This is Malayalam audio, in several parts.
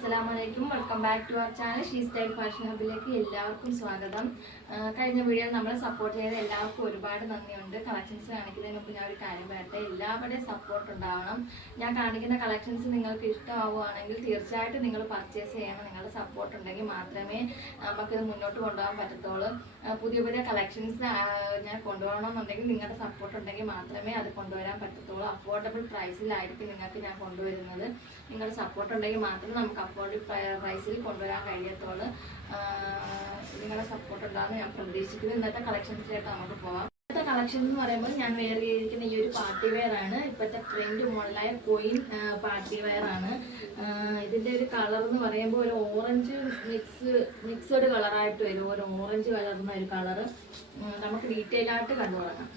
അസ്സലാമലൈക്കും, welcome back to our channel she style fashion ഹബിലേക്ക് എല്ലാവർക്കും സ്വാഗതം. കഴിഞ്ഞ വീഡിയോയിൽ നമ്മളെ സപ്പോർട്ട് ചെയ്ത എല്ലാവർക്കും ഒരുപാട് നന്ദിയുണ്ട്. കളക്ഷൻസ് കാണിക്കുന്നതിന് മുമ്പ് ഞാൻ ഒരു കാര്യം പറയട്ടെ, എല്ലാവരുടെയും സപ്പോർട്ട് ഉണ്ടാവണം. ഞാൻ കാണിക്കുന്ന കളക്ഷൻസ് നിങ്ങൾക്ക് ഇഷ്ടമാവുകയാണെങ്കിൽ തീർച്ചയായിട്ടും നിങ്ങൾ പർച്ചേസ് ചെയ്യണം. നിങ്ങളുടെ സപ്പോർട്ട് ഉണ്ടെങ്കിൽ മാത്രമേ നമുക്കിത് മുന്നോട്ട് കൊണ്ടുപോകാൻ പറ്റത്തുള്ളൂ. പുതിയ പുതിയ കളക്ഷൻസ് ഞാൻ കൊണ്ടുപോകണമെന്നുണ്ടെങ്കിൽ നിങ്ങളുടെ സപ്പോർട്ട് ഉണ്ടെങ്കിൽ മാത്രമേ അത് കൊണ്ടുവരാൻ പറ്റത്തുള്ളൂ. അഫോർഡബിൾ പ്രൈസിലായിരിക്കും നിങ്ങൾക്ക് ഞാൻ കൊണ്ടുവരുന്നത്. നിങ്ങളുടെ സപ്പോർട്ട് ഉണ്ടെങ്കിൽ മാത്രമേ നമുക്ക് അഫോർഡബിൾ പ്രൈസിൽ കൊണ്ടുവരാൻ കഴിയത്തുള്ളൂ. നിങ്ങളുടെ സപ്പോർട്ട് ഉണ്ടാകുമെന്ന് ഞാൻ പ്രതീക്ഷിക്കുന്നു. ഇന്നത്തെ കളക്ഷൻസിലേക്ക് നമുക്ക് പോകാം. ഇന്നത്തെ കളക്ഷൻ എന്ന് പറയുമ്പോൾ ഞാൻ വെയർ ചെയ്തിരിക്കുന്ന ഈ ഒരു പാർട്ടി വെയർ ആണ്. ഇപ്പോഴത്തെ ട്രെൻഡ് മോഡലായ കോയിൻ പാർട്ടി വെയർ ആണ്. ഇതിൻ്റെ ഒരു കളർ എന്ന് പറയുമ്പോൾ ഒരു ഓറഞ്ച് മിക്സഡ് കളറായിട്ട് വരും. ഒരു ഓറഞ്ച് കളർന്ന ഒരു കളറ് നമുക്ക് ഡീറ്റെയിൽ ആയിട്ട് കണ്ടു തുടങ്ങാം.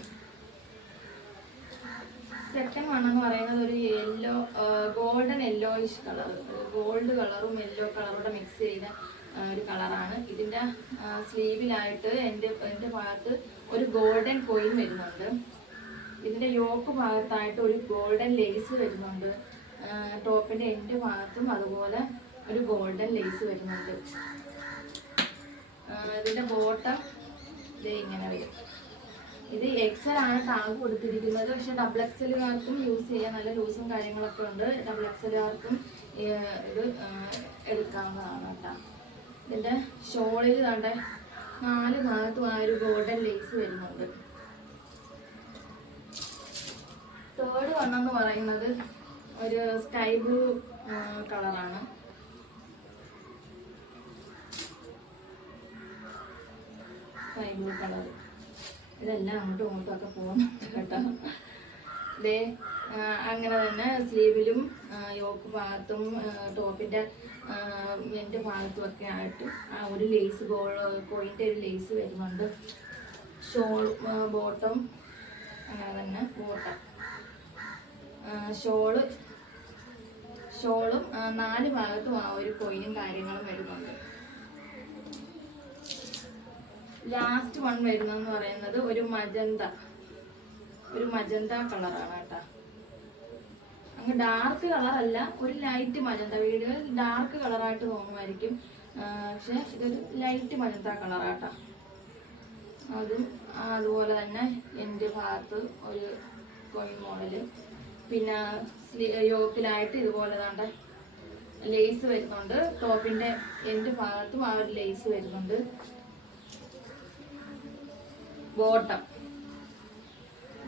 സെക്കൻഡ് വൺ എന്ന് പറയുന്നത് ഒരു yellow golden yellowish colour, gold കളറും യെല്ലോ കളറൂടെ മിക്സ് ചെയ്ത ഒരു കളറാണ്. ഇതിൻ്റെ സ്ലീവിലായിട്ട് എൻ്റെ ഭാഗത്ത് ഒരു ഗോൾഡൻ കോയിൻ വരുന്നുണ്ട്. ഇതിൻ്റെ യോക്ക് ഭാഗത്തായിട്ട് ഒരു ഗോൾഡൻ ലേസ് വരുന്നുണ്ട്. ടോപ്പിൻ്റെ എൻ്റെ ഭാഗത്തും അതുപോലെ ഒരു ഗോൾഡൻ ലേസ് വരുന്നുണ്ട്. ഇതിൻ്റെ ബോട്ടം ഇങ്ങനെ വരും. ഇത് എക്സൽ ആണ് ടാഗ് കൊടുത്തിരിക്കുന്നത്. പക്ഷെ ഡബിൾ എക്സലുകാർക്കും യൂസ് ചെയ്യാൻ നല്ല ലൂസും കാര്യങ്ങളൊക്കെ ഉണ്ട്. ഡബിൾ എക്സലുകാർക്കും ഇത് എടുക്കാവുന്നതാണ് കേട്ടോ. ഇതിൻ്റെ ഷോളിൽ കണ്ട 4 ഭാഗത്തും ആ ഒരു ഗോൾഡൻ ലേസ് വരുന്നുണ്ട്. തേർഡ് വണ്ണെന്ന് പറയുന്നത് ഒരു സ്കൈ ബ്ലൂ കളറാണ്. സ്കൈ ബ്ലൂ കളർ ഇതെല്ലാം അങ്ങോട്ടും ഇങ്ങോട്ടും ഒക്കെ പോകുന്നുണ്ട് കേട്ടോ. ഇതേ അങ്ങനെ തന്നെ സ്ലീവിലും യോക്ക് ഭാഗത്തും ടോപ്പിൻ്റെ എൻ്റെ ഭാഗത്തും ഒക്കെ ആയിട്ട് ആ ഒരു ലേസ് കോയിൻ്റെ ഒരു ലേസ് വരുന്നുണ്ട്. ഷോൾ ബോട്ടം അങ്ങനെ തന്നെ ബോട്ടം ഷോളും 4 ഭാഗത്തും ആ ഒരു കോയിനും കാര്യങ്ങളും വരുന്നുണ്ട്. ലാസ്റ്റ് വൺ വരുന്നതെന്ന് പറയുന്നത് ഒരു മജന്ത കളറാണ് കേട്ടോ. അങ്ങ് ഡാർക്ക് കളറല്ല, ഒരു ലൈറ്റ് മജന്ത. വീടുകൾ ഡാർക്ക് കളറായിട്ട് തോന്നുമായിരിക്കും, പക്ഷെ ഇതൊരു ലൈറ്റ് മജന്ത കളറാട്ടോ. അതുപോലെ തന്നെ എൻ്റെ ഭാഗത്ത് ഒരു കോയിൻ മോഡല്, പിന്നെ യോക്കിലായിട്ട് ഇതുപോലെ തന്നെ ലേസ് വരുന്നുണ്ട്. ടോപ്പിൻ്റെ എൻ്റെ ഭാഗത്തും ആ ഒരു ലേസ് വരുന്നുണ്ട്.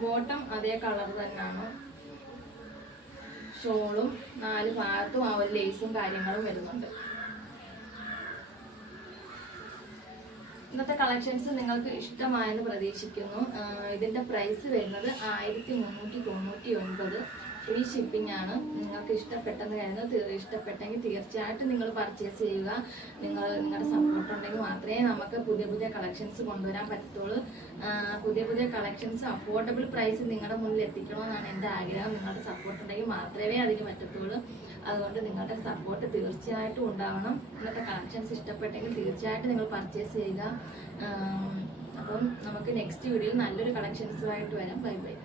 ബോട്ടം അതേ കളർ തന്നെയാണ്. ഷോളും 4 ഭാഗത്തും ആ ഒരു ലേസും കാര്യങ്ങളും വരുന്നുണ്ട്. ഇന്നത്തെ കളക്ഷൻസ് നിങ്ങൾക്ക് ഇഷ്ടമായെന്ന് പ്രതീക്ഷിക്കുന്നു. ഇതിൻ്റെ പ്രൈസ് വരുന്നത് 1399. ഫ്രീ ഷിപ്പിംഗ് ആണ്. നിങ്ങൾക്ക് ഇഷ്ടപ്പെട്ടെങ്കിൽ തീർച്ചയായിട്ടും നിങ്ങൾ പർച്ചേസ് ചെയ്യുക. നിങ്ങളുടെ സപ്പോർട്ട് ഉണ്ടെങ്കിൽ മാത്രമേ നമുക്ക് പുതിയ പുതിയ കളക്ഷൻസ് കൊണ്ടുവരാൻ പറ്റത്തുള്ളൂ. പുതിയ കളക്ഷൻസ് അഫോർഡബിൾ പ്രൈസ് നിങ്ങളുടെ മുന്നിൽ എത്തിക്കണമെന്നാണ് എൻ്റെ ആഗ്രഹം. നിങ്ങളുടെ സപ്പോർട്ട് ഉണ്ടെങ്കിൽ മാത്രമേ അതിന് പറ്റത്തുള്ളൂ. അതുകൊണ്ട് നിങ്ങളുടെ സപ്പോർട്ട് തീർച്ചയായിട്ടും ഉണ്ടാവണം. ഇന്നത്തെ കളക്ഷൻസ് ഇഷ്ടപ്പെട്ടെങ്കിൽ തീർച്ചയായിട്ടും നിങ്ങൾ പർച്ചേസ് ചെയ്യുക. അപ്പം നമുക്ക് നെക്സ്റ്റ് വീഡിയോയിൽ നല്ലൊരു കളക്ഷൻസുമായിട്ട് വരാം. Bye bye.